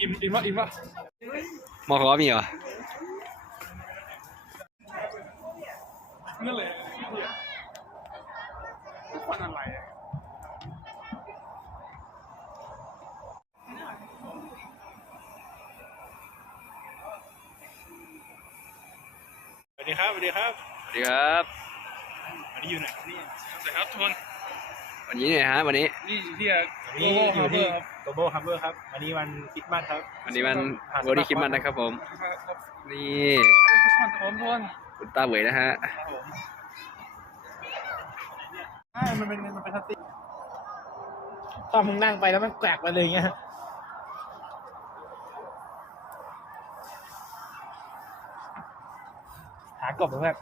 อิ่มอิ่มวะอิ่มวะมอขอมีเหรอนั่นเลยทุกคนอะไร วัสดีครับสวัสดีครับสวัสดีครับวันนี้อยู่ไหนครับเนี่ยสวัสดีครับทุกคนวันนี้เนี่ยฮะวันนี้นี่ที่วันนี้อยู่ที่โกโบคัพเบอร์ครับวันนี้วันคริสต์มาสครับวันนี้วันโบดี้คิมมันนะครับผมครับนี่ทุกคนทุกคนทุกคนคุณตาเหวยนะฮะใช่มันเป็นมันเป็นพลาสติกตอนมึงนั่งไปแล้วมันแกวกไปเลยอย่างเงี้ย หากบเพื่อน